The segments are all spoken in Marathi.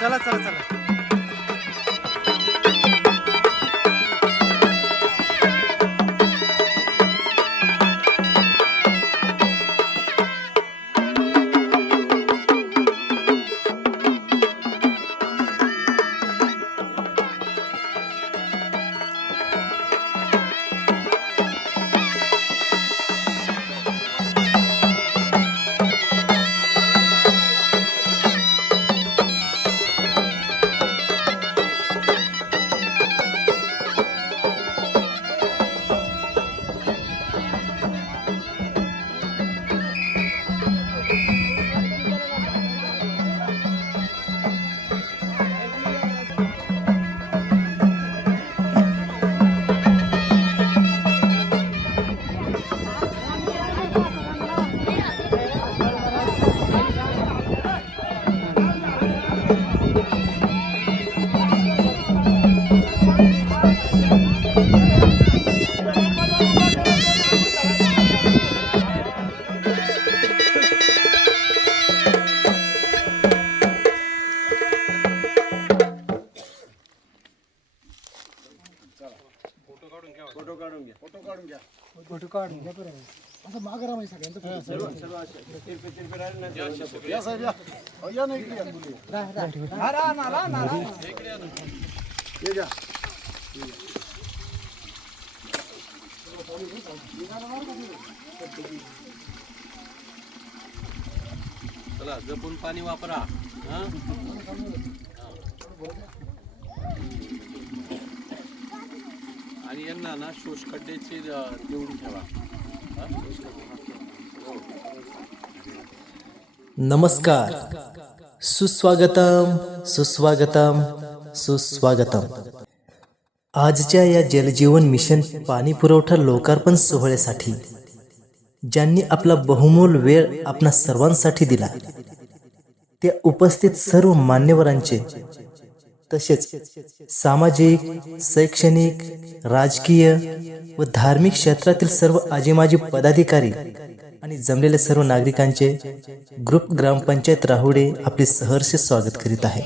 चला चला चला. फोटो काढून घ्या बरं. असं मागं राहा सगळ्यांचं या साहेब या. या ना इकडे ये घ्या. चला जपून पाणी वापरा. आणि यांना ना शोषखड्ड्याची निवडून ठेवा. नमस्कार, सुस्वागतम सुस्वागतम सुस्वागतम. आजच्या या जलजीवन मिशन पाणी पुरवठा लोकार्पण सोहळ्यासाठी ज्यांनी आपला बहुमोल वेळ आपणा सर्वांसाठी दिला त्या उपस्थित सर्व मान्यवरांचे तसेच सामाजिक, शैक्षणिक, राजकीय व धार्मिक क्षेत्रातील सर्व आजीमाजी पदाधिकारी आणि जमलेल्या सर्व नागरिकांचे ग्रुप ग्रामपंचायत राहुडे आपले सहर्ष स्वागत करीत आहे.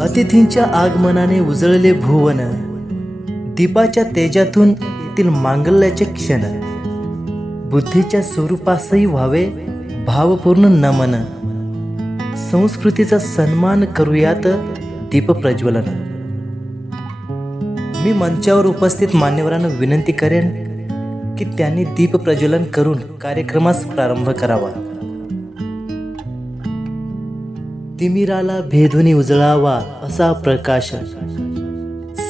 अतिथींच्या आगमनाने उजळले भुवन, दीपाच्या तेजातून येथील मांगल्याचे क्षण, बुद्धीच्या स्वरूपासही व्हावे भावपूर्ण नमन, संस्कृतीचा सन्मान करूयात दीपप्रज्वलन. मी मंचावर उपस्थित मान्यवरांना विनंती करेन की त्यांनी दीपप्रज्वलन करून कार्यक्रमास प्रारंभ करावा. तिमिराला भेदून उजळावा असा प्रकाश,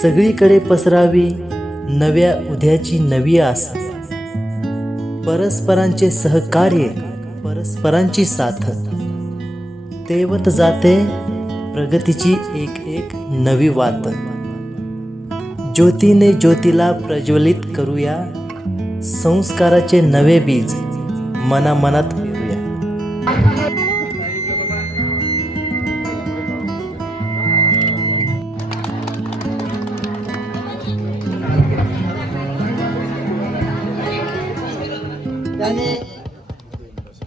सगळीकडे पसरावी नव्या उद्याची नवी आस, परस्परांचे सहकार्य, परस्परांची साथ, तेवत जाते प्रगतीची एक एक नवी वात. ज्योतीने ज्योतीला प्रज्वलित करूया, संस्काराचे नवे बीज मनामनात पेरूया. त्याने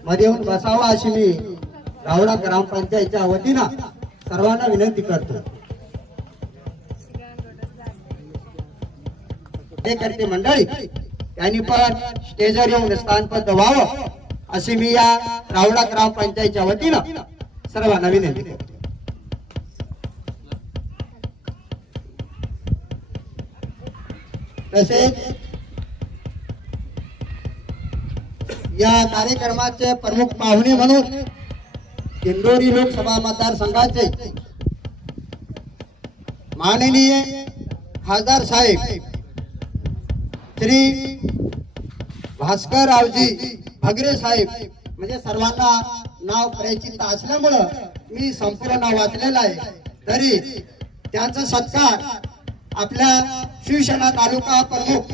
मध्ये येऊन बसावा अशी मी रावडा ग्रामपंचायतच्या वतीनं सर्वांना विनंती करतो. ते करते मंडळी त्यांनी पण स्टेजवर येऊन स्थानपद व्हावं अशी मी या रावडा ग्रामपंचायतच्या वतीनं सर्वांना विनंती करतो. तसेच या कार्यक्रमाचे प्रमुख पाहुणे म्हणून दिंडोरी लोकसभा मतदारसंघाचे माननीय खासदार साहेब श्री भास्कररावजी भगरे साहेब, म्हणजे सर्वांना नाव परिचित असल्यामुळं मी संपूर्ण नाव वाचलेलं आहे, तरी त्यांचा सत्कार आपल्या शिवसेना तालुका प्रमुख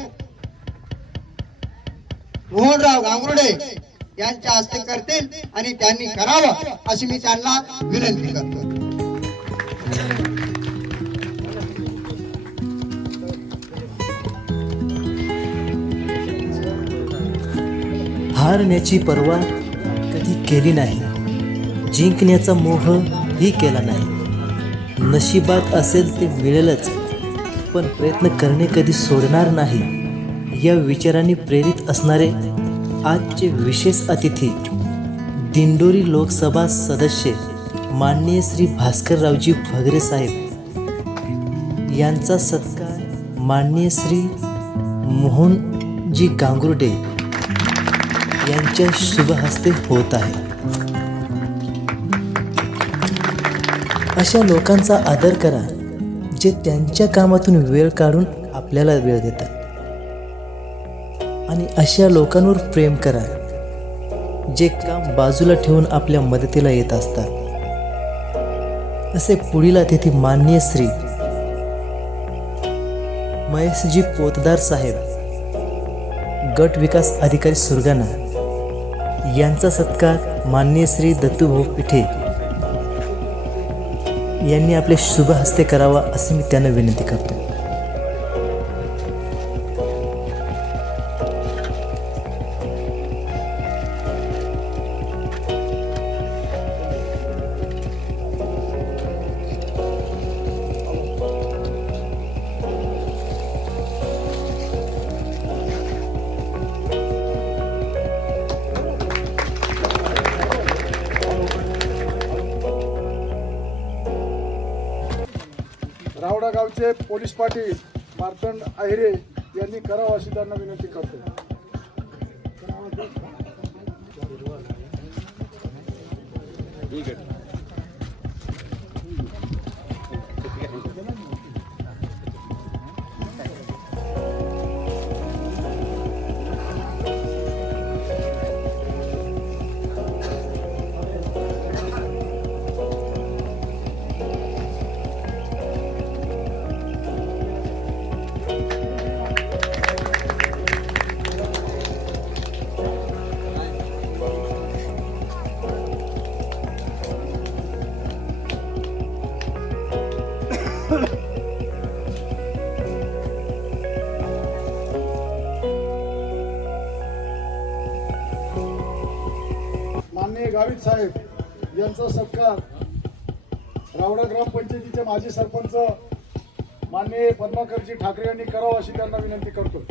मोहनराव गांगुर्डे यांच्या हस्ते करतील आणि त्यांनी करावं अशी मी त्यांना विनंती करतो. हारण्याची पर्वा कधी केली नाही, जिंकण्याचा मोह ही केला नाही. नशिबात असेल ते मिळेलच, पण प्रयत्न करणे कधी सोडणार नाही. या विचारांनी प्रेरित असणारे आजचे विशेष अतिथी दिंडोरी लोकसभा सदस्य माननीय श्री भास्कररावजी भगरे साहेब यांचा सत्कार माननीय श्री मोहनजी गांगुर्डे यांच्या शुभ हस्ते होत आहे. अशा लोकांचा आदर करा जे त्यांच्या कामातून वेळ काढून आपल्याला वेळ देतात, आणि अशा लोकांवर प्रेम करा जे काम बाजूला ठेवून आपल्या मदतीला येत असतात. असे पुढील अतिथी माननीय श्री महेशजी पोतदार साहेब, गट विकास अधिकारी सुरगाणा यांचा सत्कार माननीय श्री दत्तूभाऊ पिठे यांनी आपले शुभ हस्ते करावा असे मी त्यांना विनंती करतो. रावडा गावचे पोलीस पाटील मार्तंड आहिरे यांनी करावं अशी त्यांना विनंती करतो. माननीय गावित साहेब यांचा सत्कार रावडा ग्रामपंचायतीचे माजी सरपंच माननीय पद्माकरजी ठाकरे यांनी करावा अशी त्यांना विनंती करतो.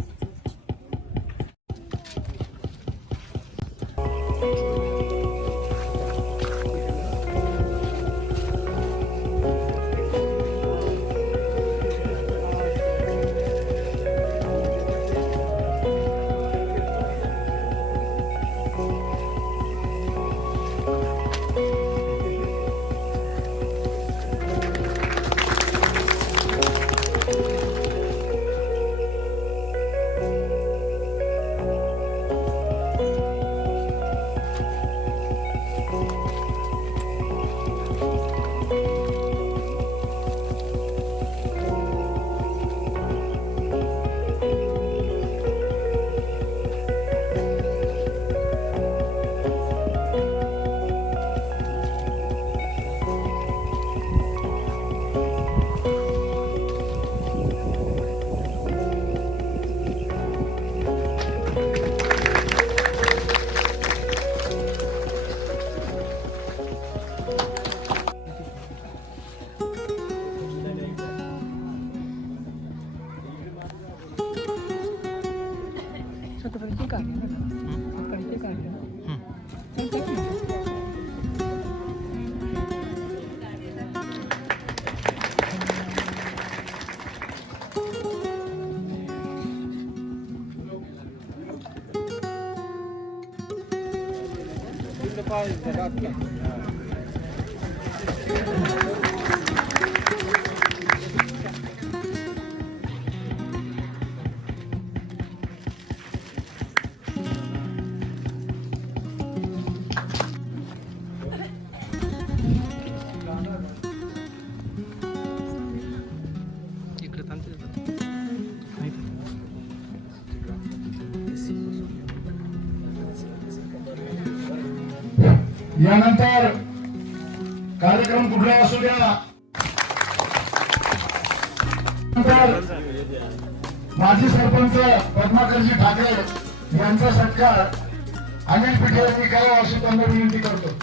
यानंतर कार्यक्रम कुठला असू द्या, नंतर माजी सरपंच पद्माकरजी ठाकरे यांचा सत्कार अनिल पिठे यांनी करावा अशी त्यांना विनंती करतो.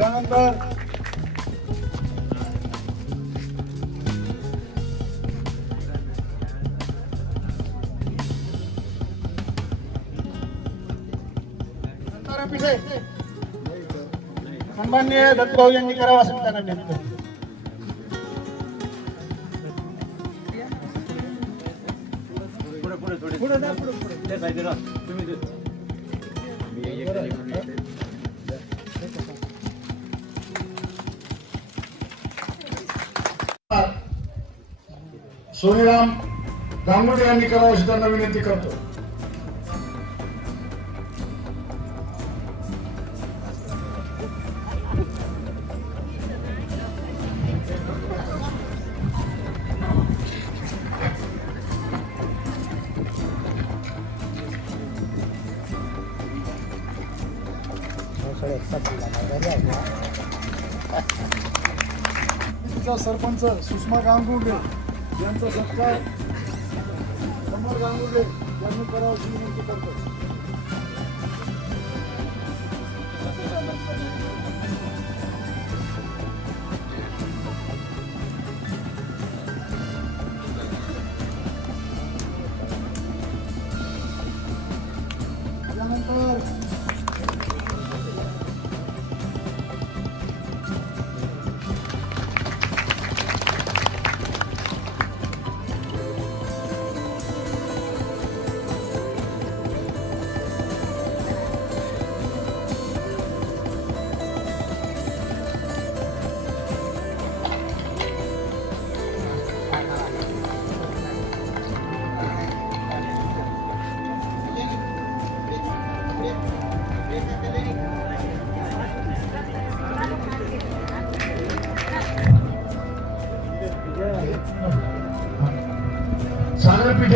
यानंतर पिठे सन्माननीय दत्तभाऊ यांनी करावा असं त्यांना विनंती करतो. सोनीराम गांगुडे यांनी करावं अशी त्यांना विनंती करतो. सरपंच सुषमा गांगुर्डे यांचा सत्कार कमल गांगुर्डे यांनी करावा अशी विनंती करतो. त्यानंतर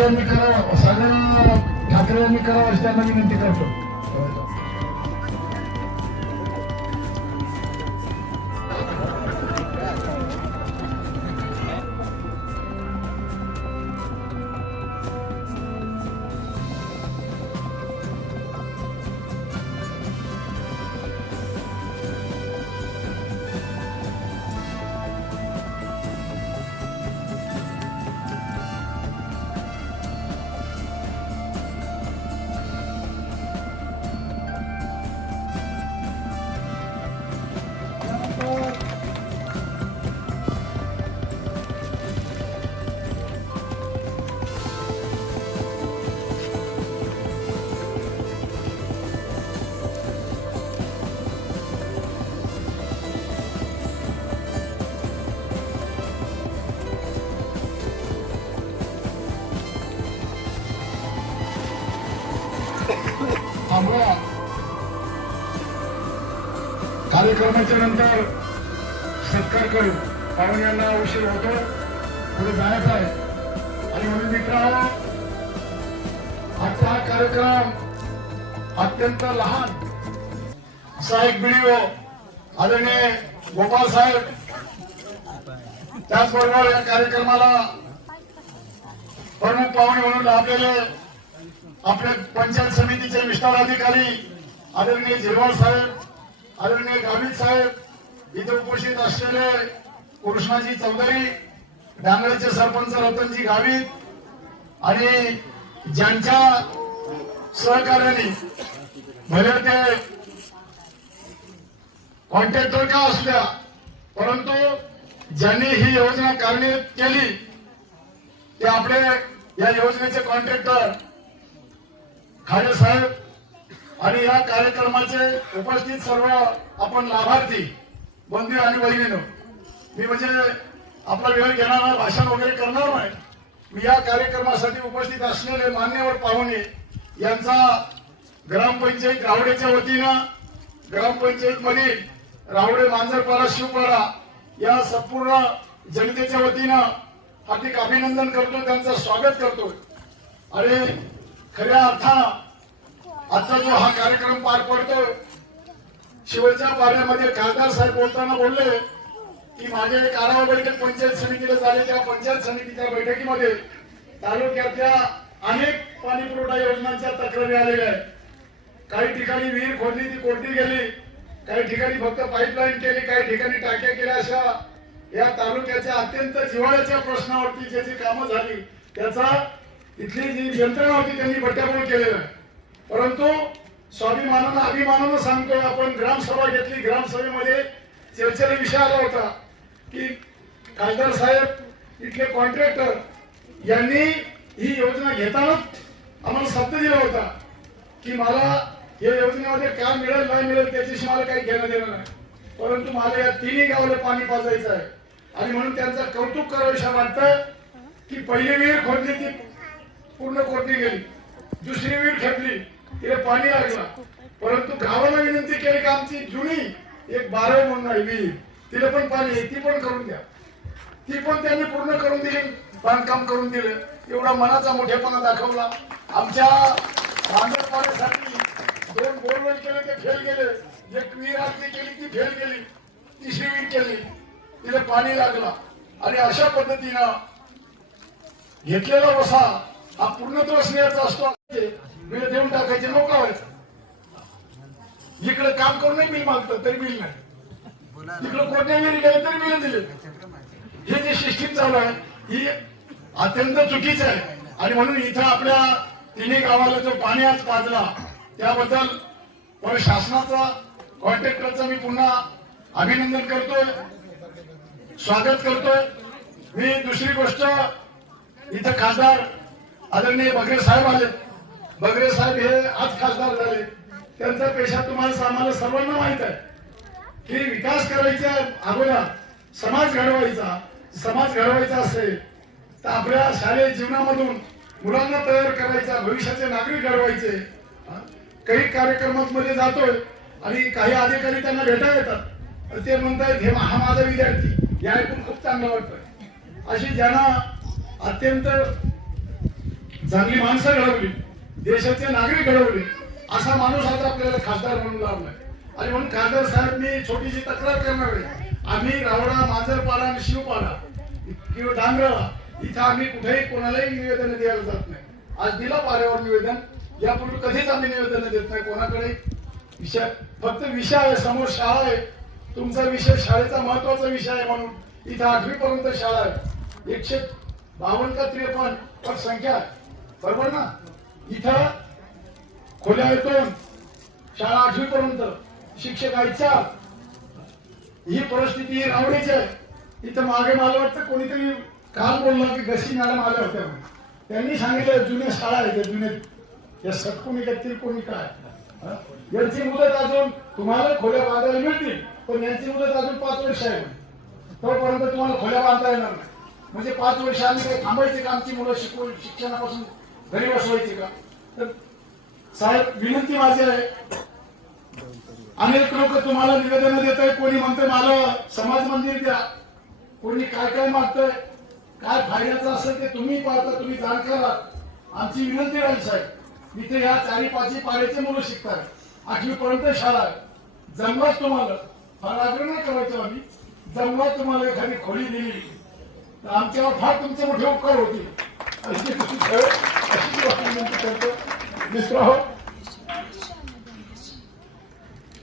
यांनी करावं, सगळ्या ठाकरे यांनी करावं अशी त्यांना विनंती करतो. थांबवा. कार्यक्रमाच्या नंतर सत्कार करू. पाहुण्यांना उशीर होतो, पुढे जायचं आहे. आणि म्हणून मित्रांनो, आजचा हा कार्यक्रम अत्यंत लहान असा एक व्हिडिओ आदरणीय गोपाल साहेब, त्याचबरोबर या कार्यक्रमाला प्रमुख पाहुणे म्हणून लाभलेले आपल्या पंचायत समितीचे विस्तार अधिकारी आदरणीय झिरवाळ साहेब, आदरणीय गावित साहेब, इथे उपस्थित असलेले कृष्णाजी चौधरी, डांगळचे सरपंच रतनजी गावित आणि ज्यांच्या सहकार्याने भले ते कॉन्ट्रॅक्टर का असू द्या, परंतु ज्यांनी ही योजना कार्यान्वित केली ते आपले या योजनेचे कॉन्ट्रॅक्टर खाडे साहेब आणि या कार्यक्रमाचे उपस्थित सर्व आपण लाभार्थी बंधू आणि बहिणींनो, मी म्हणजे आपला वेळ घेणार नाही, भाषण वगैरे करणार नाही. मी या कार्यक्रमासाठी उपस्थित असलेले मान्यवर पाहुणे यांचा ग्रामपंचायत रावडेच्या वतीनं, ग्रामपंचायत मधील रावडे, मांजरपाडा, शिवपाडा या संपूर्ण जनतेच्या वतीनं हार्दिक अभिनंदन करतो, त्यांचं स्वागत करतो. आणि खऱ्या अर्थानं आजचा जो हा कार्यक्रम पार पडतो, शेवटच्या पाड्यामध्ये खासदार साहेब बोलताना बोलले की माझे एक आढावा बैठक पंचायत समितीला झाले. त्या पंचायत समितीच्या बैठकीमध्ये तालुक्यातल्या अनेक पाणी पुरवठा योजनांच्या तक्रारी आलेल्या आहेत. काही ठिकाणी विहीर खोदली, ती कोरडी गेली, काही ठिकाणी फक्त पाईपलाईन केली, काही ठिकाणी टाक्या केल्या. अशा या तालुक्याच्या अत्यंत जिव्हाळ्याच्या प्रश्नावरती ज्याची कामं झाली त्याचा इथली जी यंत्रणा होती त्यांनी बट्ट्याबोळ केलेला आहे. परंतु स्वाभिमानानं, अभिमानानं सांगतोय, आपण ग्रामसभा घेतली. ग्रामसभेमध्ये चर्चेला विषय आला होता की खासदार साहेब, इथले कॉन्ट्रॅक्टर यांनी ही योजना घेतानाच आम्हाला शब्द दिला होता की मला या योजनेमध्ये काय मिळेल नाही मिळेल त्याच्याशी मला काही घेणं देणं नाही, परंतु मला या तिन्ही गावाला पाणी पाजायचं आहे. आणि म्हणून त्यांचं कौतुक करावं वाटतं की पहिली विहीर खोदली, ती पूर्ण कोरडी गेली. दुसरी विहीर खेपली, तिला पाणी लागलं, परंतु गावाला विनंती केली की आमची जुनी एक 12 म्हणून आहे विहीर, तिला पण पाणी आहे, ती पण करून द्या. ती पण त्यांनी पूर्ण करून दिली, बांधकाम करून दिलं. एवढा मनाचा मोठेपणा दाखवला. आमच्या बांधकामासाठी 2 बोरवेल केले, ते फेल गेले. एक विहीर आखणी केली, ती फेल गेली. तिसरी विहीर केली, तिला पाणी लागलं. आणि अशा पद्धतीनं घेतलेला वसा हा पूर्णत्व स्नेहाचा असतो. बिल देऊन टाकायचे, मोकळा व्हायचा. इकडे काम करूनही बिल मागतात तरी बिल नाही, इकडे कोणत्या विहिरी गेले तरी बिल दिले. हे जे सिस्टीम चालू आहे ही अत्यंत चुकीचं आहे. आणि म्हणून इथं आपल्या तिन्ही गावाला जो पाणी आज पाजला त्याबद्दल शासनाचा, कॉन्ट्रॅक्टरचं मी पुन्हा अभिनंदन करतोय, स्वागत करतोय. मी दुसरी गोष्ट, इथं खासदार आदरणीय बगरे साहेब आले. बगरे साहेब हे आज खासदार झाले. त्यांचा पेशा तुम्हाला, आम्हाला सर्वांना माहित आहे की विकास करायच्या अगोदर समाज घडवायचा. समाज घडवायचा असेल तर आपल्या शालेय जीवनामधून मुलांना तयार करायचा, भविष्याचे नागरिक घडवायचे. काही कार्यक्रमांमध्ये जातोय आणि काही अधिकारी त्यांना भेटायला येतात, ते म्हणतायत हे हा माझा विद्यार्थी. हे ऐकून खूप चांगलं वाटतं. अशी ज्यांना अत्यंत चांगली माणसं घडवली, देशाचे नागरिक घडवले, असा माणूस आता आपल्याला खासदार म्हणून लावलाय. आणि म्हणून खासदार साहेब मी छोटीशी तक्रार करणार आहे. आम्ही रावडा, मांजरपाडा आणि शिवपाडा किंवा डांगराळा इथं आम्ही कुठेही कोणालाही निवेदन द्यायला जात नाही. आज दिला पाऱ्यावर निवेदन, यापूर्वी कधीच आम्ही निवेदन देत नाही कोणाकडे. विषय फक्त विषय आहे, समोर शाळा आहे, तुमचा विषय शाळेचा महत्वाचा विषय आहे म्हणून इथं 8वी पर्यंत शाळा आहे. 152 का 53 पर संख्या आहे, बरोबर ना. इथं खोल्या येतो, शाळा 8वी पर्यंत, शिक्षक आईच्या ही परिस्थिती रावडीची आहे. इथं मागे मला वाटतं कोणीतरी काल बोलला की गशी मॅडम आल्या होत्या म्हणून. त्यांनी सांगितलं जुन्या शाळा आहेत, जुने या सटकून येतील कोणी काय. यांची मुदत अजून तुम्हाला खोल्या बांधायला मिळतील, पण यांची मुदत अजून 5 वर्ष आहे. तोपर्यंत तुम्हाला खोल्या बांधता येणार नाही. म्हणजे 5 वर्ष आम्ही काही थांबायचे का आमची मुलं शिक्षणापासून घरी बसवायची का. तर साहेब विनंती माझी आहे, अनेक लोक तुम्हाला निवेदन देत आहे. कोणी म्हणते मला समाज मंदिर द्या, कोणी काय काय मागतंय, काय फायद्याचं असेल ते तुम्ही पाहता, तुम्ही जाणकार आहात. आमची विनंती राहील साहेब, इथे या 4-5 पाड्याचे मुलं शिकतात, 8वी पर्यंत शाळा आहे. जमलाच तुम्हाला, फार आग्रह नाही करायचो आम्ही, जमलाच तुम्हाला एखादी खोली दिली तर आमच्यावर फार तुमचे मोठे उपकार होतील अशी विनंती करतो. मित्र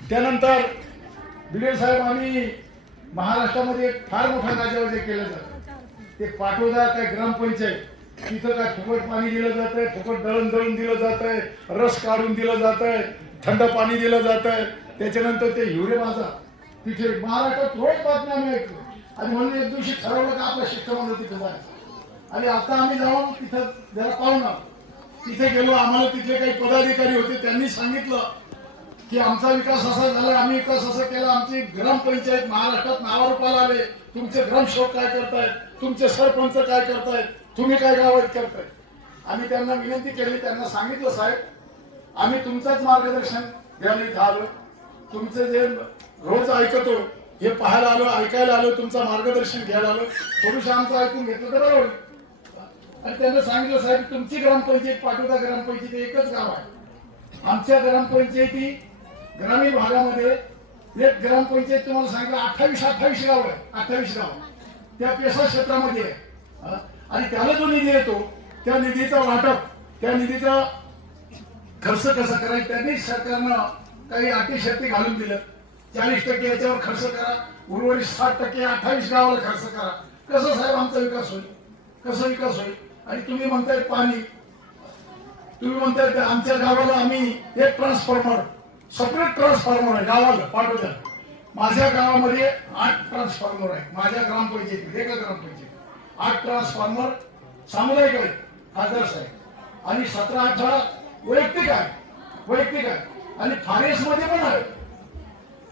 त्यानंतर बिडे साहेब, आम्ही महाराष्ट्रामध्ये एक फार मोठा गाजावाजा केलं जातं. ते पाटोदा काय ग्रामपंचायत, तिथं काय फुकट पाणी दिलं जात आहे, फुकट दळण दिलं जात आहे, रस काढून दिलं जात आहे, थंड पाणी दिलं जात आहे. त्याच्यानंतर ते हिवरे बाजार, तिथे महाराष्ट्रात रोज बातम्या आम्ही ऐकतो. आणि म्हणून एक दिवशी ठरवलं का आपल्या शिक्षकांना तिथे जायचं. आणि आता आम्ही जाऊन तिथं जरा पाहून तिथे गेलो. आम्हाला तिथले काही पदाधिकारी होते, त्यांनी सांगितलं की आमचा विकास असा झाला, आम्ही विकास असा केला, आमची ग्रामपंचायत महाराष्ट्रात नावारूपाला आले, तुमचे ग्रामसेवक काय करतायत, तुमचे सरपंच काय करतायत, तुम्ही काय गावात करताय. आम्ही त्यांना विनंती केली, त्यांना सांगितलं साहेब आम्ही तुमचंच मार्गदर्शन घ्यायला इथं आलो, तुमचं जे रोज ऐकतो हे पाहायला आलो, ऐकायला आलो, तुमचं मार्गदर्शन घ्यायला आलो, थोडंसं आमचं ऐकून घेतलं तर बरोबर. आणि त्यांना सांगितलं साहेब तुमची ग्रामपंचायत पाटोदा ग्रामपंचायत एकच गाव आहे. आमच्या ग्रामपंचायती ग्रामीण भागामध्ये एक ग्रामपंचायत तुम्हाला सांगितलं 28 गाव आहे, 28 गाव त्या पेसा क्षेत्रामध्ये आहे. आणि त्याला जो निधी येतो त्या निधीचा वाटप, त्या निधीचा खर्च कसा करायचा त्यांनी सरकारनं काही अटी शर्ती घालून दिलं. 40% याच्यावर खर्च करा, उर्वरित 60% 28 गावाला खर्च करा. कसं साहेब आमचा विकास होईल, कसं विकास होईल. आणि तुम्ही म्हणताय पाणी, तुम्ही म्हणताय आमच्या गावाला आम्ही एक ट्रान्सफॉर्मर, सेपरेट ट्रान्सफॉर्मर आहे गावाला पाठवल्या. माझ्या गावामध्ये 8 ट्रान्सफॉर्मर आहे, माझ्या ग्रामपंचायतीमध्ये एका ग्रामपंचायत 8 ट्रान्सफॉर्मर सामुदायिक आहे खासदार साहेब, आणि 17-18 वैयक्तिक आहे. आणि फॉरेस्ट मध्ये पण आहे.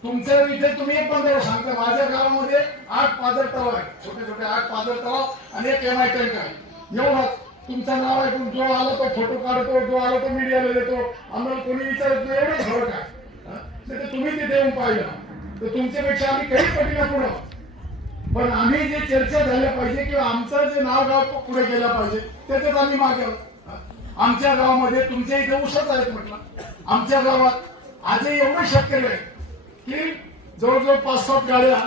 तुमच्या इथे तुम्ही एक बंदर सांगता, माझ्या गावामध्ये 8 पाझर तलाव आहे, छोटे 8 पाझर तलाव आणि एक MI टँक आहे. एवढं तुमचं नाव ऐकून जो आला तो फोटो काढतो, जो आला तो मीडियाला देतो, आम्हाला कोणी विचारत नाही. एवढं फरक आहे. तुम्ही तिथे येऊन पाहिलं तर तुमच्यापेक्षा आम्ही काही पटीला पुढं. पण आम्ही जे चर्चा झाल्या पाहिजे किंवा आमचं जे नाव गाव पुढे गेलं पाहिजे त्याच्यात आम्ही मागे आहोत. आमच्या गावामध्ये तुमच्या इथे उसच आहेत म्हटलं. आमच्या गावात आजही एवढं शक्य आहे की जवळजवळ 5-7 गाड्या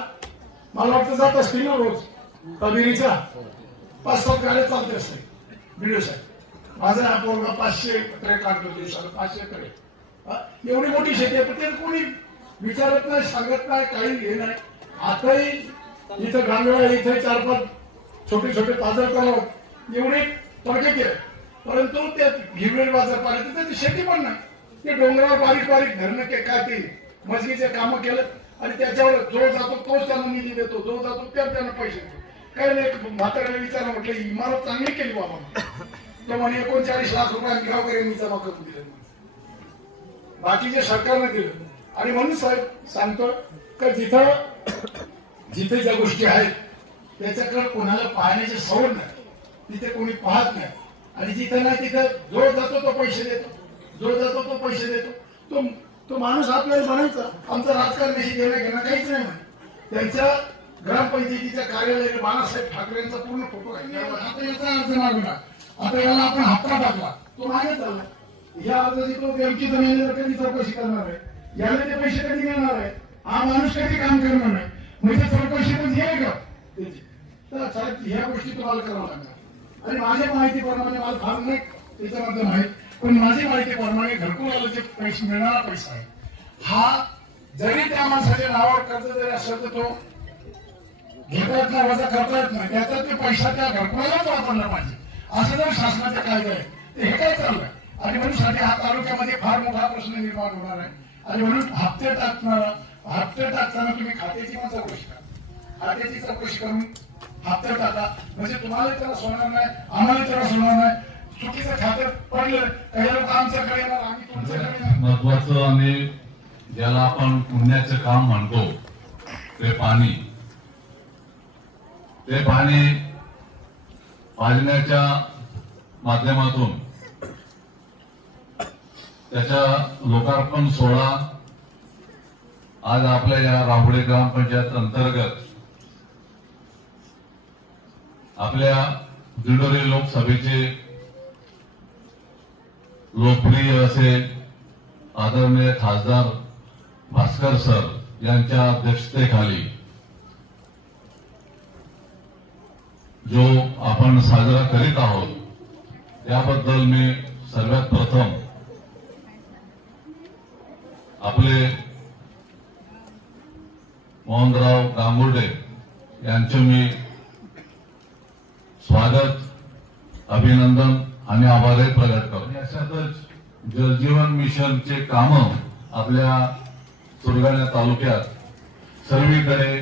मला वाटतं जात असतील ना रोज कावेरीच्या, 5-7 गाड्या चालते असते. व्हिडिओ साहेब माझा हा पोरगा 500 ट्रे काढतो दिवसाला, 500 ट्रे. एवढी मोठी शेती आहे, पण ते कोणी विचारत नाही, सांगत नाही, काही हे नाही. आताही इथं गांगडा, इथे 4-5 छोटे पाझर तलाव एवढे तडके केले, परंतु ते हिरवेल बाजार पाण्यात त्याची शेती पण नाही. ते डोंगरावर बारीक धरणं के काय ते मजगीचे कामं केलं आणि त्याच्यावर जो जातो तोच त्यांना निधी देतो, जो जातो त्यांना पैसे देतो. काही नाही. म्हाताऱ्याला विचारलं म्हटलं इमारत चांगली केली बाबा, तो म्हणे 39 लाख रुपये गावकऱ्यांनी जमा करून दिले, बाकीचे सरकारने दिलं. आणि म्हणून साहेब सांगतो का जिथे ज्या गोष्टी आहेत त्याच्याकडे कोणाला पाहण्याची सवड नाही, तिथे कोणी पाहत नाही. आणि जिथे नाही तिथे जो जातो तो पैसे देतो, तो माणूस आपल्याला म्हणायचा आमचं राजकारणाशी घेणं काहीच नाही म्हणे. त्यांच्या ग्रामपंचायतीच्या कार्यालयाने बाळासाहेब ठाकरेंचा पूर्ण फोटो आहे. आता याचा अर्ज मागू नका, आता याला आपण हप्ता टाकला, तो मागे चालला. या अर्जाची तो बँकेचा मॅनेजर कधी चौकशी करणार आहे, याला ते पैसे कधी मिळणार आहे, हा माणूस कधी काम करणार आहे, म्हणजे चौकशी पण येईल का त्याची. तर साहेब ह्या गोष्टी तुम्हाला करावं लागणार. आणि माझ्या माहितीप्रमाणे, मला फार नाही त्याच्यामध्ये माहित, पण माझी माहितीप्रमाणे घरकुलाला जे पैसे मिळणारा पैसा आहे हा जरी त्या माणसाच्या नावावर कर्ज जरी असेल तर तो घेता येत नाही, वजा करता येत नाही, त्याचा ते पैसा त्या घरकुलालाच वापरला पाहिजे असं जर शासनाचे कायदे आहे तर हे काय चाललंय. आणि म्हणून साठी हा तालुक्यामध्ये फार मोठा प्रश्न निर्माण होणार आहे. आणि म्हणून हप्ते टाकताना तुम्ही खात्याची पण चौकशी करा, खात्याची चौकशी करून हप्ते टाका, म्हणजे तुम्हाला त्याला सोडणार नाही, आम्हाला त्याला सोडणार नाही. चुकीचं खात्यात पडलं काही लोक आमच्याकडे येणार, आम्ही तुमच्याकडे येणार. महत्वाचं आणि ज्याला आपण पुण्याचं काम म्हणतो ते पाणी पाजण्याच्या माध्यमातून त्याच्या लोकार्पण सोहळा आज आपल्या या राहुडे ग्रामपंचायत अंतर्गत आपल्या दिंडोरी लोकसभेचे लोकप्रिय असे आदरणीय खासदार भास्कर सर यांच्या अध्यक्षतेखाली जो आपण साजरा करीत आहोत त्याबद्दल मी सर्वात प्रथम आपले मोहनराव गांगुर्डे यांचे मी स्वागत, अभिनंदन आणि आभार प्रकट करतो. याच्यातच जलजीवन मिशनचे काम आपल्या सुरगाणा तालुक्यात सर्वीकडे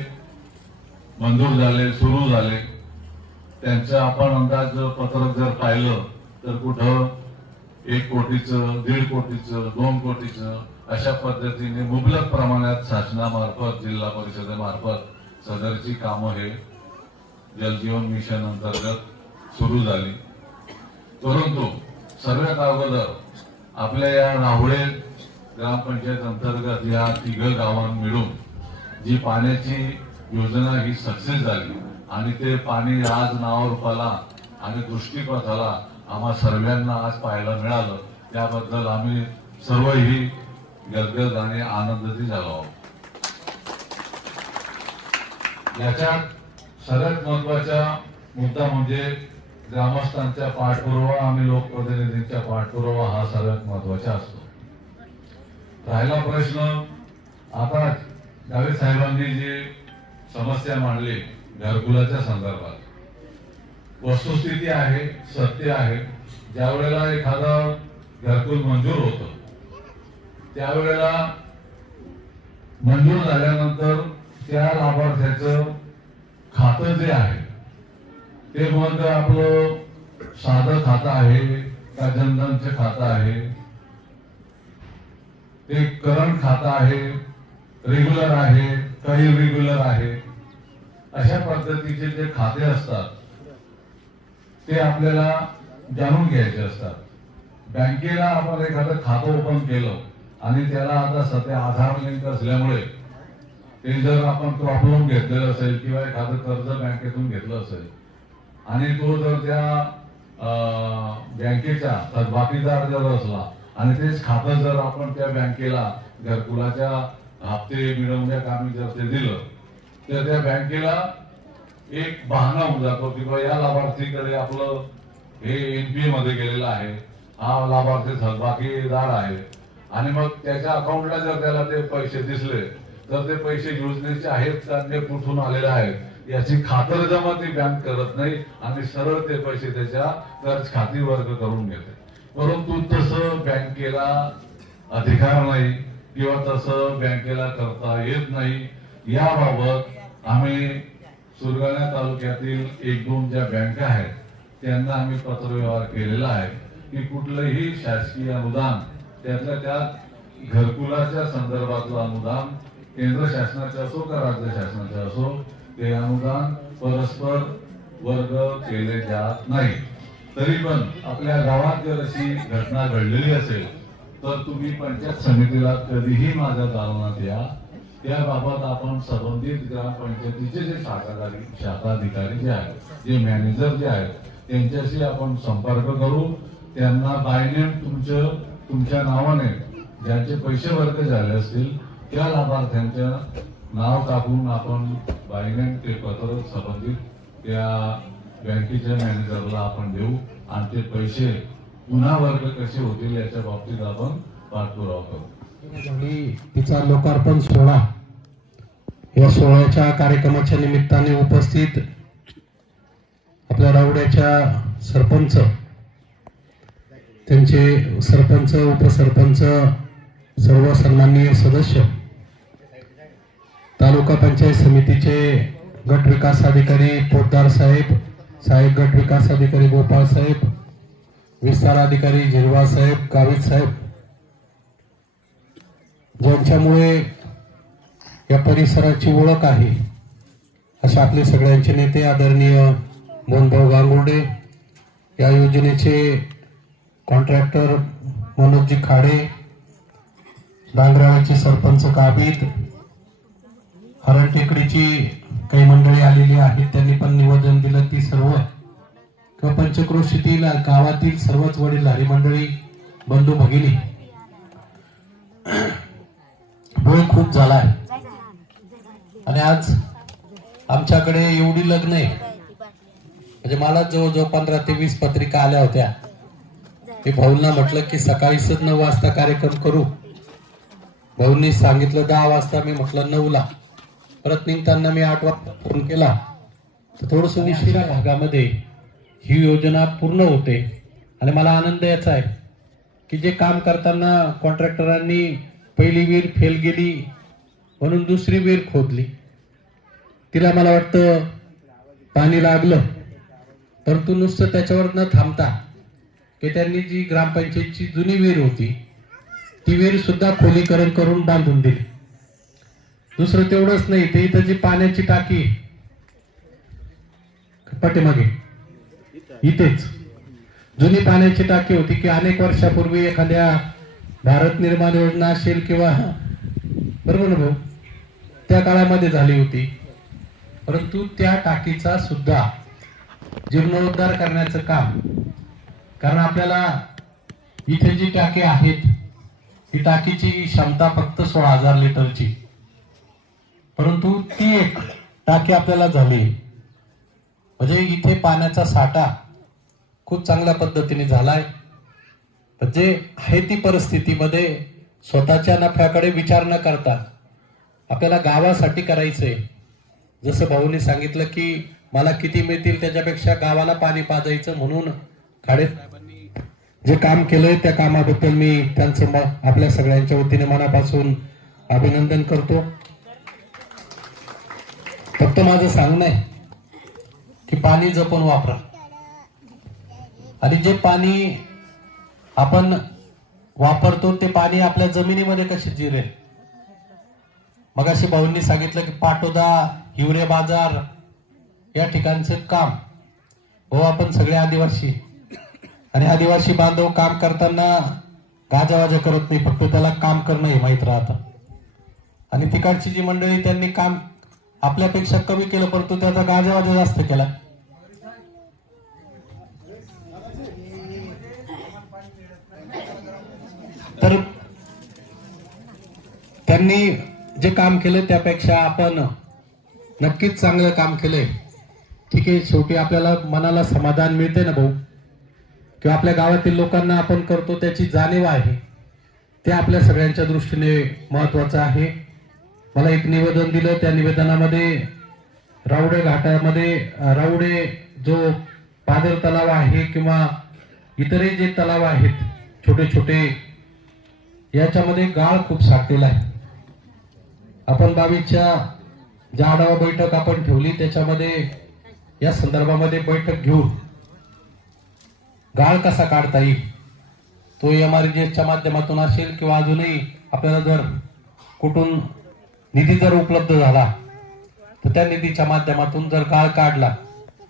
मंजूर झाले, सुरू झाले. त्यांचं आपण अंदाजपत्रक जर पाहिलं तर कुठं 1 कोटीचं, 1.5 कोटीचं, 2 कोटीचं अशा पद्धतीने मुबलक प्रमाणात शासनामार्फत, जिल्हा परिषदेमार्फत सदरची कामं हे जलजीवन मिशन अंतर्गत सुरू झाली. परंतु सर्वात अगोदर आपल्या या राहुडे ग्रामपंचायत अंतर्गत या 3 गावांना मिळून जी पाण्याची योजना ही सक्सेस झाली आणि ते पाणी आज नावारूपाला आणि दृष्टीपथाला आम्हा सर्वांना आज पाहायला मिळालं, त्याबद्दल आम्ही सर्वही गदगद आणि आनंदित झालो आहोत. याच्यात सर्वात महत्वाचा मुद्दा म्हणजे ग्रामस्थांचा पाठपुरावा आणि लोकप्रतिनिधींचा पाठपुरावा हा सर्वात महत्वाचा असतो. राहिला प्रश्न, आता गावित साहेबांनी जी समस्या मांडली घरकुलाच्या संदर्भात, वस्तुस्थिती आहे, सत्य आहे. ज्या वेळेला एखादं घरकुल मंजूर होतं त्यावेळेला मंजूर झाल्यानंतर त्या लाभार्थ्याचं खातं जे आहे ते मग आपलं साधं खातं आहे का जनधनचं खातं आहे, ते करंट खातं आहे, रेग्युलर आहे का इरेग्युलर आहे, अशा पद्धतीचे जे खाते असतात ते आपल्याला जाणून घ्यायचे असतात. बँकेला आपण एखादं खातं ओपन केलं आणि त्याला आता सध्या आधार लिंक असल्यामुळे ते जर आपण क्रॉप घेतलेलं असेल किंवा एखादं कर्ज बँकेतून घेतलं असेल आणि तो जर त्या बँकेचा थकबाकीदार जर असला आणि तेच खातं जर आपण त्या बँकेला घरकुलाच्या हप्ते मिळवण्या कामी जर ते दिलं तर त्या बँकेला एक बहाणा होऊन जातो की बाबा या लाभार्थीकडे आपलं हे एनपीए मध्ये गेलेलं आहे, हा लाभार्थी थकबाकीदार आहे, आणि मग त्याच्या अकाउंटला जर त्याला ते पैसे दिसले तर ते पैसे योजनेचे आहेत का ते कुठून आलेले आहेत याची खातरजमा ती बँक करत नाही आणि सरळ ते पैसे त्याच्या कर्ज खाती वर्ग करून घेते. परंतु तसं बँकेला अधिकार नाही किंवा तसं बँकेला करता येत नाही. याबाबत आम्ही सुरगाणा तालुक्यातील 1-2 ज्या बँका आहेत त्यांना आम्ही पत्रव्यवहार केलेला आहे की कुठलंही शासकीय अनुदान त्यातल्या त्यात घरकुलाच्या संदर्भातलं अनुदान केंद्र शासनाचे असो का राज्य शासनाचे असो ते अनुदान परस्पर वर्ग केले जात नाही. तरी पण आपल्या गावात जर अशी घटना घडलेली असेल तर तुम्ही पंचायत समितीला कधीही माझ्या दालनात या. त्याबाबत आपण संबंधित ग्रामपंचायतीचे जे शाखाधिकारी जे आहेत, जे मॅनेजर जे आहेत त्यांच्याशी आपण संपर्क करू. त्यांना बायनेम तुमच्या नावाने ज्यांचे पैसे वर्ग झाले असतील त्या लाभार्थ्यांच्या नाव टाकून आपण बायनेम ते पत्र संबंधित त्या बँकेच्या मॅनेजरला आपण देऊ आणि ते पैसे पुन्हा वर्ग कसे होतील याच्या बाबतीत आपण पाठपुरावा करू. आणि तिचा लोकार्पण सोहळा, या सोहळ्याच्या कार्यक्रमाच्या निमित्ताने उपस्थित आपल्या रावड्याच्या सरपंच, त्यांचे सरपंच, उपसरपंच, सर्व सन्माननीय सदस्य, तालुका पंचायत समितीचे गट विकास अधिकारी पोतदार साहेब, सहाय्यक गट विकास अधिकारी गोपाळ साहेब, विस्तार अधिकारी झिरवा साहेब, गावित साहेब, ज्यांच्यामुळे या परिसराची ओळख आहे अशा आपले सगळ्यांचे नेते आदरणीय मोहनभाऊ गांगुर्डे, या योजनेचे कॉन्ट्रॅक्टर मनोजजी खाडे, डांगराळाचे सरपंच काबीद, हरण टेकडीची काही मंडळी आलेली आहेत, त्यांनी पण निवेदन दिलं. ती सर्व किंवा पंचक्रोशीतील गावातील सर्वच वडीलधारी मंडळी, बंधू भगिनी, वेळ खूप झालाय आणि आज आमच्याकडे एवढी लग्न आहे, म्हणजे मला जवळजवळ 15 ते 20 पत्रिका आल्या होत्या. मी भाऊंना म्हटलं की सकाळीच 9 वाजता कार्यक्रम करू. भाऊंनी सांगितलं 10 वाजता. मी म्हटलं 9ला. परत निघताना मी 8 वाजता फोन केला. तर थोडस उशिरा भागामध्ये ही योजना पूर्ण होते आणि मला आनंद याचा आहे की जे काम करताना कॉन्ट्रॅक्टरांनी पहिली विहीर फेल गेली म्हणून दुसरी विहीर खोदली, तिला मला वाटतं पाणी लागलं, परंतु नुसतं त्याच्यावर न थांबता की त्यांनी जी ग्रामपंचायतची जुनी विहीर होती ती विहीर सुद्धा खोलीकरण करून बांधून दिली. दुसरं तेवढंच नाही, ते इथं जी पाण्याची टाकी पाठीमागे इथेच जुनी पाण्याची टाकी होती की अनेक वर्षापूर्वी एखाद्या भारत निर्माण योजना असेल किंवा बरोबर ना भाऊ, त्या काळामध्ये झाली होती, परंतु त्या टाकीचा सुद्धा जीर्णोद्धार करण्याचं काम, कारण आपल्याला इथे जी टाकी आहेत ती टाकीची क्षमता फक्त 16,000 लिटरची, परंतु ती एक टाकी आपल्याला झाली, म्हणजे इथे पाण्याचा साठा खूप चांगल्या पद्धतीने झालाय. म्हणजे आहे ती परिस्थितीमध्ये स्वतःच्या नफ्याकडे विचार न करता आपल्याला गावासाठी करायचंय. जसं भाऊनी सांगितलं की मला किती मिळतील त्याच्यापेक्षा गावाला पाणी पाजायचं, म्हणून खाडे साहेबांनी जे काम केलंय त्या कामाबद्दल मी त्यांचं आपल्या सगळ्यांच्या वतीने मनापासून अभिनंदन करतो. फक्त माझं सांगणं आहे की पाणी जपून वापरा आणि जे पाणी आपण वापरतो ते पाणी आपल्या जमिनीमध्ये कसे जिरेल. मग अशी भाऊंनी सांगितलं की पाटोदा, हिवरे बाजार या ठिकाणचं काम, हो आपण सगळे आदिवासी आणि आदिवासी बांधव काम करताना गाजावाजा करत नाही, फक्त त्याला काम करणं हे माहीत राहतं. आणि तिकडची जी मंडळी त्यांनी काम आपल्यापेक्षा कमी केलं, परंतु त्याचा गाजावाजा जास्त केला. तर त्यांनी जे काम केलं त्यापेक्षा आपण नक्कीच चांगलं काम केलंय. ठीक आहे, शेवटी आपल्याला मनाला समाधान मिळते ना भाऊ, किंवा आपल्या गावातील लोकांना आपण करतो त्याची जाणीव आहे, ते आपल्या सगळ्यांच्या दृष्टीने महत्वाचं आहे. मला एक निवेदन दिलं, त्या निवेदनामध्ये रावडे घाटामध्ये रावडे जो पादर तलाव आहे किंवा इतरही जे तलाव आहेत छोटे छोटे, याच्यामध्ये गाळ खूप साठलेला आहे. आपण 22च्या ज्या आढावा बैठक आपण ठेवली त्याच्यामध्ये या संदर्भामध्ये बैठक घेऊन गाळ कसा काढता येईल तो MRGSच्या माध्यमातून असेल किंवा अजूनही आपल्याला जर कुठून निधी जर उपलब्ध झाला तर त्या निधीच्या माध्यमातून जर गाळ काढला,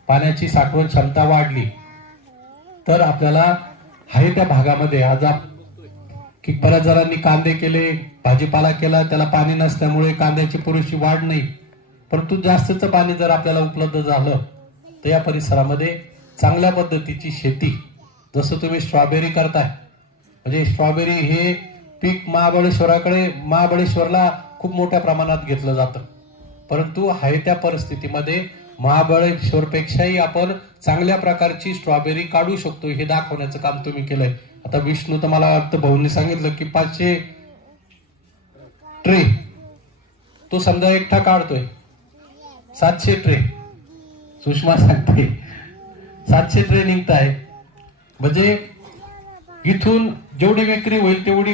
पाण्याची साठवण क्षमता वाढली, तर आपल्याला आहे त्या भागामध्ये आज की बऱ्याच जणांनी कांदे केले, भाजीपाला केला, त्याला पाणी नसल्यामुळे कांद्याची पुरेशी वाढ नाही, परंतु जास्तचं पाणी जर आपल्याला उपलब्ध झालं तर या परिसरामध्ये चांगल्या पद्धतीची शेती, जसं तुम्ही स्ट्रॉबेरी करताय, म्हणजे स्ट्रॉबेरी हे पीक महाबळेश्वरला खूप मोठ्या प्रमाणात घेतलं जातं, परंतु आहे त्या परिस्थितीमध्ये महाबळेश्वरपेक्षाही आपण चांगल्या प्रकारची स्ट्रॉबेरी काढू शकतो हे दाखवण्याचं काम तुम्ही केलंय. आता विष्णू तर मला वाटतं भाऊंनी सांगितलं की 500 ट्रे तो समजा एकटा काढतोय, 700 ट्रे सुषमा सांगते 700 ट्रे निघताय, म्हणजे इथून जेवढी विक्री होईल तेवढी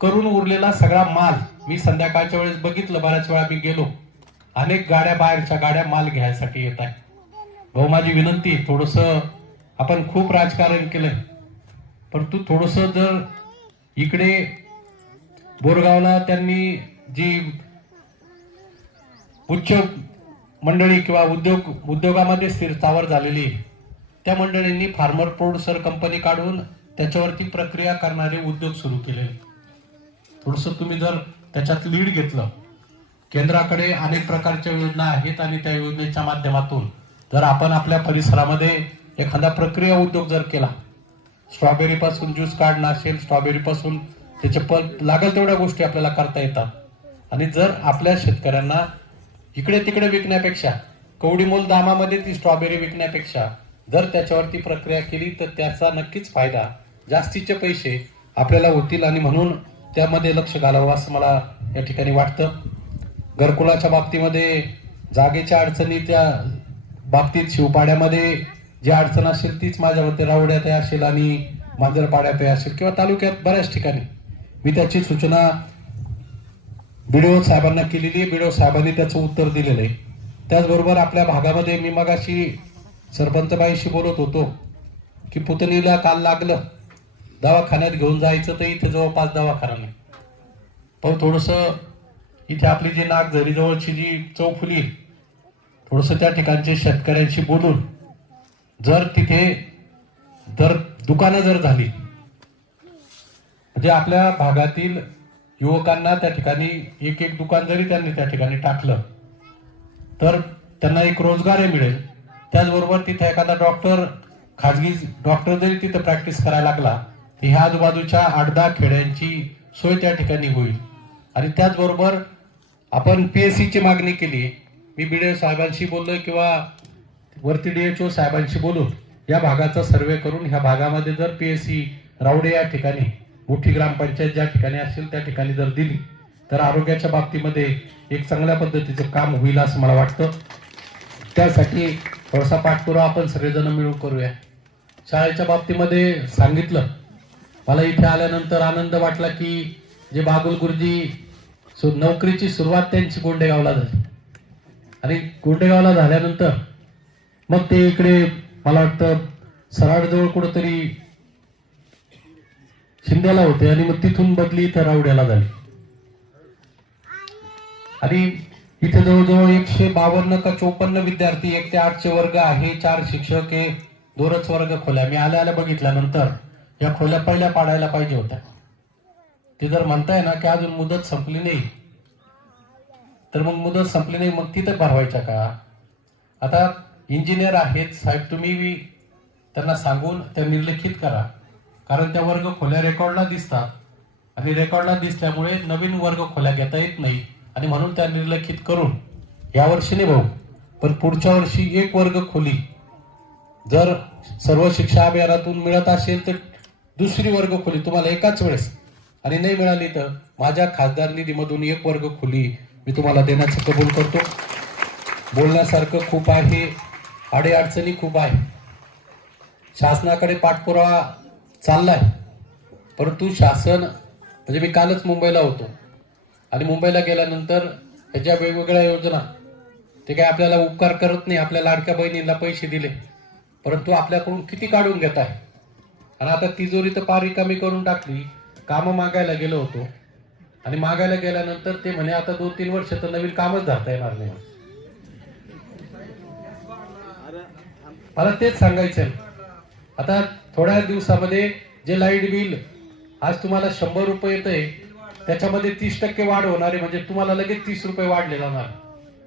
करून उरलेला सगळा माल मी संध्याकाळच्या वेळेस बघितलं, बऱ्याच वेळा मी गेलो, अनेक गाड्या बाहेरच्या गाड्या माल घ्यायसाठी येत आहे. भाऊ माझी विनंती, थोडस आपण खूप राजकारण केलंय, परंतु थोडस जर इकडे बोरगावला त्यांनी जी उच्च मंडळी किंवा उद्योगामध्ये स्थिरतावर झालेली त्या मंडळींनी फार्मर प्रोड्युसर कंपनी काढून त्याच्यावरती प्रक्रिया करणारे उद्योग सुरू केले. थोडस तुम्ही जर त्याच्यात लीड घेतलं, केंद्राकडे अनेक प्रकारच्या योजना आहेत आणि त्या योजनेच्या माध्यमातून जर आपण आपल्या परिसरामध्ये एखादा प्रक्रिया उद्योग जर केला, स्ट्रॉबेरी पासून ज्यूस काढणं असेल, स्ट्रॉबेरी पासून त्याचे पल्प लागेल तेवढ्या गोष्टी आपल्याला करता येतात, आणि जर आपल्या शेतकऱ्यांना इकडे तिकडे विकण्यापेक्षा, कवडीमोल दामामध्ये ती स्ट्रॉबेरी विकण्यापेक्षा जर त्याच्यावरती प्रक्रिया केली तर त्याचा नक्कीच फायदा, जास्तीचे पैसे आपल्याला होतील, आणि म्हणून त्यामध्ये लक्ष घालावं असं मला या ठिकाणी वाटतं. घरकुलाच्या बाबतीमध्ये जागेच्या अडचणी, त्या बाबतीत शिवपाड्यामध्ये जी अडचण असेल तीच माझ्यावरती रावड्यात असेल आणि मांजरपाड्यात असेल किंवा तालुक्यात बऱ्याच ठिकाणी मी त्याची सूचना बीडीओ साहेबांना केलेली आहे. बीडीओ साहेबांनी त्याचं उत्तर दिलेलं आहे. त्याचबरोबर आपल्या भागामध्ये मी मगाशी सरपंचबाईशी बोलत होतो की पुतणीला काल लागलं, दवाखान्यात घेऊन जायचं तर इथे जवळपास दवाखाना नाही, पण थोडस इथे आपली जी नागझरी जवळची जी चौफुली, थोडस त्या ठिकाणचे शेतकऱ्यांशी बोलून जर तिथे जर दुकानं जर झाली, म्हणजे आपल्या भागातील युवकांना त्या ठिकाणी एक एक दुकान जरी त्यांनी त्या ठिकाणी टाकलं तर त्यांना एक रोजगारही मिळेल. त्याचबरोबर तिथे एखादा डॉक्टर, खाजगी डॉक्टर जरी तिथे प्रॅक्टिस करायला लागला तर ह्या आजूबाजूच्या 8-10 खेड्यांची सोय त्या ठिकाणी होईल. आणि त्याचबरोबर आपण PSC ची मागणी केली. मी बीडीओ साहेबांशी बोललोय किंवा वरती DHO साहेबांशी बोलून या भागाचा सर्वे करून ह्या भागामध्ये जर PSC रावडे या ठिकाणी मोठी ग्रामपंचायत ज्या ठिकाणी असेल त्या ठिकाणी जर दिली तर आरोग्याच्या बाबतीमध्ये एक चांगल्या पद्धतीचं काम होईल असं मला वाटतं. त्यासाठी थोडासा पाठपुरावा आपण सगळेजण मिळून करूया. शाळेच्या बाबतीमध्ये सांगितलं, मला इथे आल्यानंतर आनंद वाटला की जे बाबुल गुरुजी नोकरीची सुरुवात त्यांची गोंडेगावला झाली, आणि गोंडेगावला झाल्यानंतर मग ते इकडे मला वाटतं सराडजवळ कुठंतरी शिंद्याला होते, आणि मग तिथून बदली इथं रावड्याला झाली. आणि इथे जवळजवळ 152 का 54 विद्यार्थी, 1 ते 8चे वर्ग आहे, 4 शिक्षक आहे, 2च वर्ग खोल्या. मी आल्या बघितल्यानंतर या खोल्या पहिल्या पाडायला पाहिजे होत्या. ते जर म्हणताय ना की अजून मुदत संपली नाही, तर मग मुदत संपली नाही मग तिथं भरवायच्या का? आता इंजिनियर आहेत साहेब, तुम्ही त्यांना सांगून त्या निर्लेखित करा, कारण त्या वर्ग खोल्या रेकॉर्डला दिसतात आणि रेकॉर्डला दिसल्यामुळे नवीन वर्ग खोल्या घेता येत नाही, आणि म्हणून त्या निर्लेखित करून यावर्षी नाही भाऊ पण पुढच्या वर्षी 1 वर्ग खोली जर सर्व शिक्षा अभियानातून मिळत असेल तर दुसरी वर्ग खोली तुम्हाला एकाच वेळेस, आणि नाही मिळाली तर माझ्या खासदार निधीमधून 1 वर्ग खोली मी तुम्हाला देण्याचं कबूल करतो. बोलण्यासारखं खूप आहे, अडीअडचणी खूप आहे, शासनाकडे पाठपुरावा चाललाय, परंतु शासन, म्हणजे मी कालच मुंबईला होतो आणि मुंबईला गेल्यानंतर ह्याच्या वेगवेगळ्या योजना, ते काय आपल्याला उपकार करत नाही, आपल्या लाडक्या बहिणींना पैसे दिले परंतु आपल्याकडून किती काढून घेत आहे. आणि आता तिजोरी तर पार रिकामी करून टाकली. कामं मागायला गेलो होतो आणि मागायला गेल्यानंतर ते म्हणे आता 2-3 वर्ष तर नवीन कामच धरता येणार नाही. मला तेच सांगायचं, आता थोड्या दिवसामध्ये जे लाईट बिल आज तुम्हाला 100 रुपये येतंय त्याच्यामध्ये 30% वाढ होणार आहे, म्हणजे तुम्हाला लगेच 30 रुपये वाढले जाणार.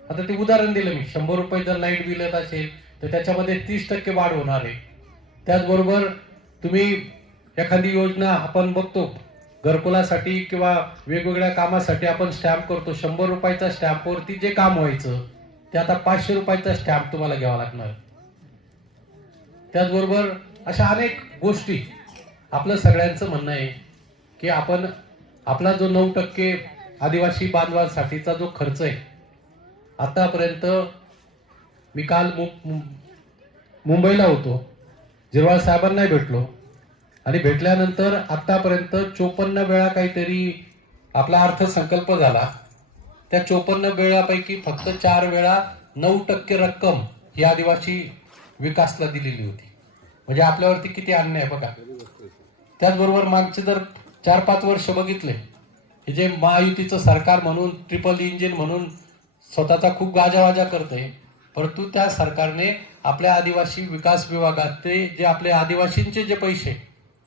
आता ते उदाहरण दिलं मी, 100 रुपये जर लाईट बिल येत असेल तर त्याच्यामध्ये 30% वाढ होणार आहे. त्याचबरोबर तुम्ही एखादी योजना आपण बघतो घरकुलासाठी किंवा वेगवेगळ्या कामासाठी आपण स्टॅम्प करतो, 100 रुपयाचा स्टॅम्पवरती जे काम व्हायचं ते आता 500 रुपयाचा स्टॅम्प तुम्हाला घ्यावा लागणार. त्याचबरोबर अशा अनेक गोष्टी. आपलं सगळ्यांचं म्हणणं आहे की आपण आपला जो 9% आदिवासी बांधवांसाठीचा जो खर्च आहे, आतापर्यंत मी काल मुंबईला होतो, जिरवाळ साहेबांनाही भेटलो आणि भेटल्यानंतर आतापर्यंत 54 वेळा काहीतरी आपला अर्थसंकल्प झाला. त्या 54 वेळापैकी फक्त 4 वेळा 9% रक्कम ही आदिवासी विकासला दिलेली होती. म्हणजे आपल्यावरती किती अन्याय बघा. त्याचबरोबर मागचे जर 4-5 वर्ष बघितले, हे जे महायुतीचं सरकार म्हणून ट्रिपल इंजिन म्हणून स्वतःचा खूप गाजावाजा करतंय, परंतु त्या सरकारने आपल्या आदिवासी विकास विभागात ते जे आपले आदिवासींचे जे पैसे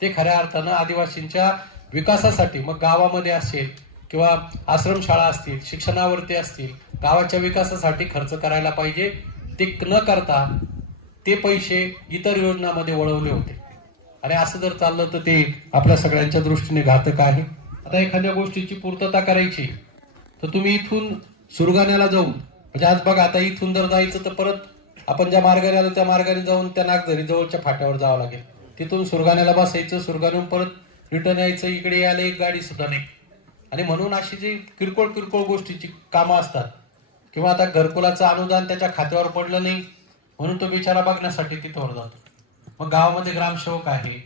ते खऱ्या अर्थानं आदिवासींच्या विकासासाठी, मग गावामध्ये असेल किंवा आश्रमशाळा असतील, शिक्षणावरती असतील, गावाच्या विकासासाठी खर्च करायला पाहिजे. ते न करता ते पैसे इतर योजनांमध्ये वळवले होते. आणि असं जर चाललं तर ते आपल्या सगळ्यांच्या दृष्टीने घातक आहे. आता एखाद्या गोष्टीची पूर्तता करायची तर तुम्ही इथून सुरगाण्याला जाऊन, म्हणजे आज बघा आता इथून जर जायचं तर परत आपण ज्या मार्गाने आलो त्या मार्गाने जाऊन त्या नागझरी जवळच्या फाट्यावर जावं लागेल. तिथून सुरगाण्याला बसायचं, सुरगाण्याहून परत रिटर्न यायचं, इकडे यायला एक गाडी सुद्धा नाही. आणि म्हणून अशी जी किरकोळ गोष्टीची कामं असतात, किंवा आता घरकुलाचं अनुदान त्याच्या खात्यावर पडलं नाही म्हणून तो बिचारा बघण्यासाठी तिथवर जातो. मग गावामध्ये ग्रामसेवक आहे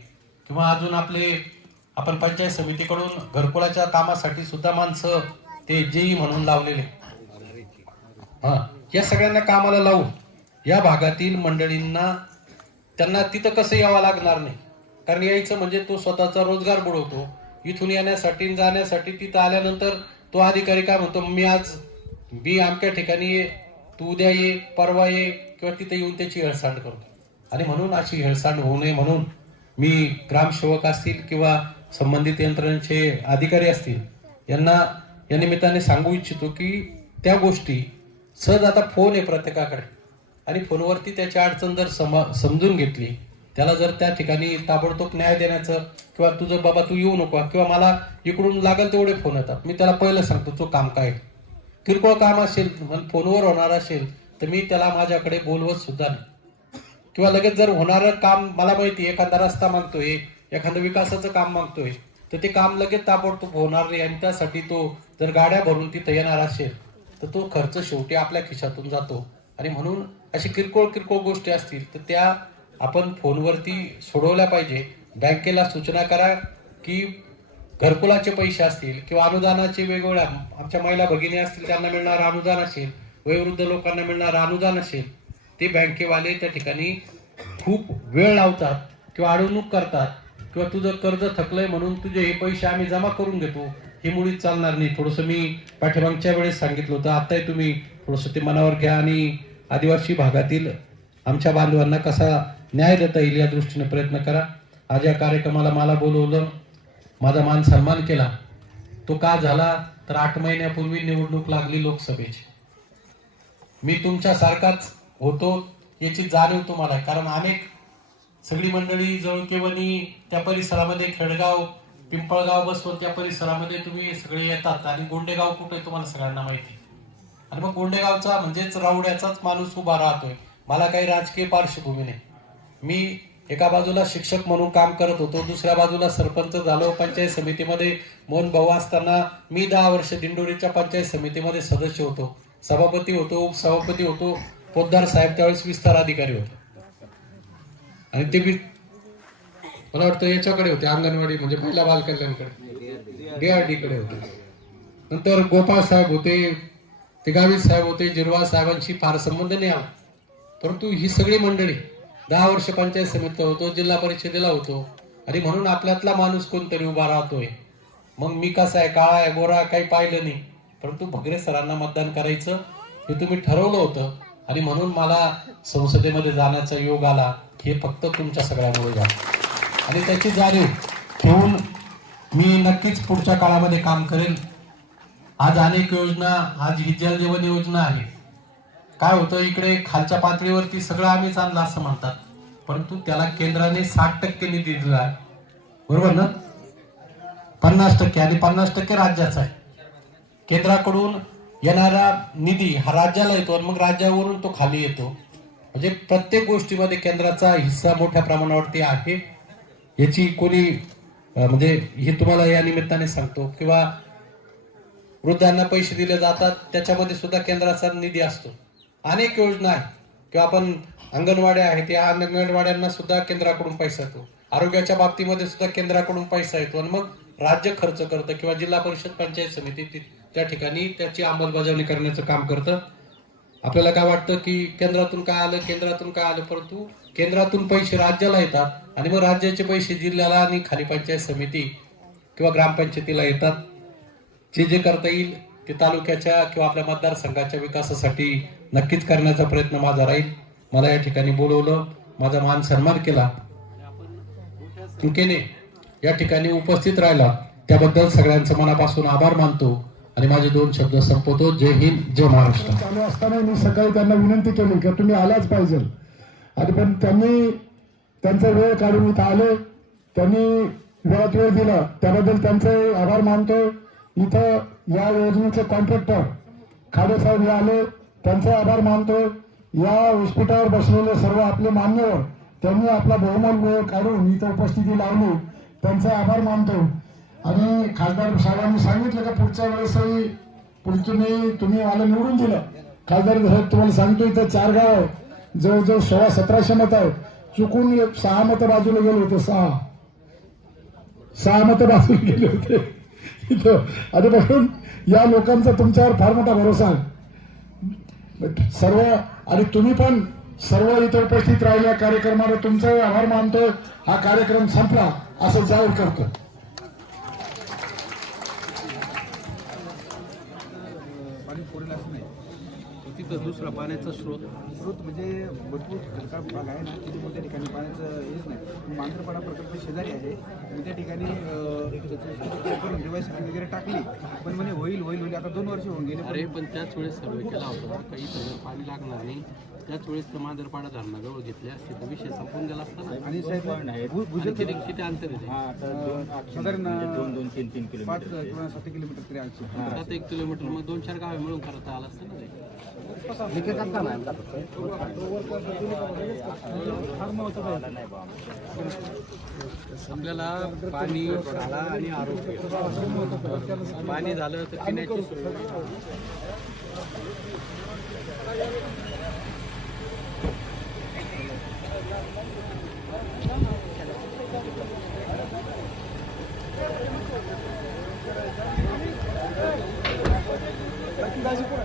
किंवा अजून आपण पंचायत समितीकडून घरकुलाच्या कामासाठी सुद्धा माणसं ते जेई म्हणून लावलेले, या सगळ्यांना कामाला लावून या भागातील मंडळींना त्यांना तिथं कसं यावं लागणार नाही. कारण यायचं म्हणजे तो स्वतःचा रोजगार बुडवतो. इथून येण्यासाठी जाण्यासाठी तिथं आल्यानंतर तो अधिकारी काय म्हणतो, मी आमच्या ठिकाणी ये, तू उद्या ये, परवा ये, किंवा तिथे येऊन त्याची हेळसांड करतो. आणि म्हणून अशी हेळसांड होऊ नये म्हणून मी ग्रामसेवक असतील किंवा संबंधित यंत्रणेचे अधिकारी असतील यांना या निमित्ताने सांगू इच्छितो की त्या गोष्टी सहज, आता फोन आहे प्रत्येकाकडे आणि फोनवरती त्याची अडचण जर समजून घेतली, त्याला जर त्या ठिकाणी ताबडतोब न्याय देण्याचं, किंवा तुझं बाबा तू येऊ नको, किंवा मला इकडून लागेल तेवढे फोन येतात, मी त्याला पहिलं सांगतो तो काम काय. किरकोळ काम असेल, फोनवर होणार असेल तर मी त्याला माझ्याकडे बोलवत सुद्धा नाही. किंवा लगेच जर होणारं काम मला माहिती, एखादा रस्ता मागतोय, एखादं विकासाचं काम मागतोय, तर ते काम लगेच ताबडतोब होणार नाही. आणि त्यासाठी तो जर गाड्या भरून तिथं येणार असेल तर तो खर्च शेवटी आपल्या खिशातून जातो. आणि म्हणून अशी किरकोळ गोष्टी असतील तर त्या आपण फोनवरती सोडवल्या पाहिजे. बँकेला सूचना करा की घरकुलाचे पैसे असतील किंवा अनुदानाचे वेगवेगळ्या आमच्या महिला भगिनी असतील त्यांना मिळणारं अनुदान असेल, वयोवृद्ध लोकांना मिळणारं अनुदान असेल, ते बँकेवाले त्या ठिकाणी खूप वेळ लावतात किंवा अडवणूक करतात, किंवा तुझं कर्ज थकलंय म्हणून तुझे हे पैसे आम्ही जमा करून घेतो, हे मुळीच चालणार नाही. थोडंसं मी पाठीमागच्या वेळेस सांगितलं होतं, आताही तुम्ही थोडंसं ते मनावर घ्या आणि आदिवासी भागातील आमच्या बांधवांना कसा न्याय देता येईल या दृष्टीने प्रयत्न करा. आज या कार्यक्रमाला मला बोलवलं, माझा मान सन्मान केला. तो का झाला तर 8 महिन्यापूर्वी निवडणूक लागली लोकसभेची. मी तुमच्यासारखाच होतो याची जाणीव तुम्हाला, कारण अनेक सगळी मंडळी जळकेवणी त्या परिसरामध्ये, खेडगाव, पिंपळगाव, बसवंत त्या परिसरामध्ये तुम्ही सगळे येतात. आणि गोंडेगाव कुठे तुम्हाला सगळ्यांना माहिती. आणि मग गोंडेगावचा म्हणजेच रावड्याचाच माणूस उभा राहतोय. मला काही राजकीय पार्श्वभूमी नाही. मी एका बाजूला शिक्षक म्हणून काम करत होतो, दुसऱ्या बाजूला सरपंच झालो. पंचायत समितीमध्ये मोहन भाऊ असताना मी 10 वर्ष दिंडोरीच्या पंचायत समितीमध्ये सदस्य होतो, सभापती होतो, उपसभापती होतो. पोद्दार साहेब त्यावेळेस विस्तार अधिकारी होते आणि ते मला वाटतं याच्याकडे होते, अंगणवाडी म्हणजे महिला बाल कल्याणकडे, DRD कडे होते. नंतर गोपाळ साहेब होते, ते गावित साहेब होते. जिरवाळ साहेबांशी फार संबंध नाही आला, परंतु ही सगळी मंडळी 10 वर्ष पंचायत समितीत होतो, जिल्हा परिषदेला होतो. आणि म्हणून आपल्यातला माणूस कोणतरी उभा राहतोय. मग मी कसा आहे, काळा आहे, गोरा, काही पाहिलं नाही, परंतु भगरे सरांना मतदान करायचं हे तुम्ही ठरवलं होतं. आणि म्हणून मला संसदेमध्ये जाण्याचा योग आला, हे फक्त तुमच्या सगळ्यांमुळे झालं. आणि त्याची जाणीव ठेवून मी नक्कीच पुढच्या काळामध्ये काम करेल. आज अनेक योजना, आज ही जल जीवन योजना आहे, काय होतं, इकडे खालच्या पातळीवरती सगळं आम्हीच आणलं असं म्हणतात, परंतु त्याला केंद्राने 60% निधी दिला आहे, बरोबर ना? 50% आणि 50% राज्याचा आहे. केंद्राकडून येणारा निधी हा राज्याला येतो आणि मग राज्यावरून तो खाली येतो. म्हणजे प्रत्येक गोष्टीमध्ये केंद्राचा हिस्सा मोठ्या प्रमाणावरती आहे. याची कोणी म्हणजे हे तुम्हाला या निमित्ताने सांगतो. किंवा वृद्धांना पैसे दिले जातात, त्याच्यामध्ये सुद्धा केंद्राचा निधी असतो. अनेक योजना आहेत किंवा आपण अंगणवाड्या आहेत, या अंगणवाड्यांना सुद्धा केंद्राकडून पैसा येतो. आरोग्याच्या बाबतीमध्ये सुद्धा केंद्राकडून पैसा येतो आणि मग राज्य खर्च करतं किंवा जिल्हा परिषद पंचायत समिती त्या ठिकाणी त्याची अंमलबजावणी करण्याचं काम करतं. आपल्याला काय वाटतं की केंद्रातून काय आलं, केंद्रातून काय आलं, परंतु केंद्रातून पैसे राज्याला येतात आणि मग राज्याचे पैसे जिल्ह्याला आणि खाली पंचायत समिती किंवा ग्रामपंचायतीला येतात. जे जे करता येईल ते तालुक्याच्या किंवा आपल्या मतदारसंघाच्या विकासासाठी नक्कीच करण्याचा प्रयत्न माझा राहील. मला या ठिकाणी बोलवलं, माझा मान सन्मान केला, तुमकेने या ठिकाणी उपस्थित राहिला, त्याबद्दल सगळ्यांचं मनापासून आभार मानतो आणि माझे 2 शब्द संपवतो. जय हिंद, जय महाराष्ट्र. चालू असताना मी सकाळी त्यांना विनंती केली की तुम्ही आलाच पाहिजे, आणि पण त्यांनी त्यांचा वेळ काढून इथं आले, त्यांनी वेळात वेळ दिला, त्याबद्दल त्यांचे आभार मानतो. इथं या योजनेचे कॉन्ट्रॅक्टर खाडे साहेब हे आले, त्यांचे आभार मानतो. या व्यासपीठावर बसलेले सर्व आपले मान्यवर, त्यांनी आपला बहुमान वेळ काढून इथं उपस्थिती लावली, त्यांचे आभार मानतो. आणि खासदार साहेबांनी सांगितलं का पुढच्या वेळेसही तुम्ही मला निवडून दिलं. खासदार साहेब तुम्हाला सांगतो, इथं 4 गाव जवळजवळ 1600-1700 मत आहे, चुकून 6 मतं बाजूला गेले होते, 6 मतं बाजूला गेले होते इथं. आणि म्हणून या लोकांचा तुमच्यावर फार मोठा भरोसा आहे सर्व, आणि तुम्ही पण सर्व इथं उपस्थित राहिल्या कार्यक्रमाला तुमचाही आभार मानतो. हा कार्यक्रम संपला असं जाहीर करतो. पाणी पुरेल असं नाही, तिथं दुसरा पाण्याचा स्रोत म्हणजे भरपूर खडकाळ भाग आहे ना, तिथे मोठ्या ठिकाणी पाण्याचं हेच नाही. मांजरपाडा प्रकल्प शेजारी आहे आणि त्या ठिकाणी करून डिवायसिटी वगैरे टाकली, पण म्हणे होईल होईल होईल, आता 2 वर्ष होऊन गेले. अरे पण त्याच वेळेस सर्वे केला होता काही जर पाणी लागणार नाही, त्याच वेळेस तर मांजरपाडा धरणाजवळ घेतले असते तर विषय संपून गेला असता ना. आणि साहेब भुजल किती अंतर आहे साधारण 2-3 किलोमीटर 5 किंवा 7 किलोमीटर तरी आहे. 7-1 किलोमीटर, मग 4 गावे मिळून करता आला असतं ना ते. आपल्याला पाणी, शाळा आणि आरोग्य, पाणी झालं तर पिण्याची सोय. गाजीपूर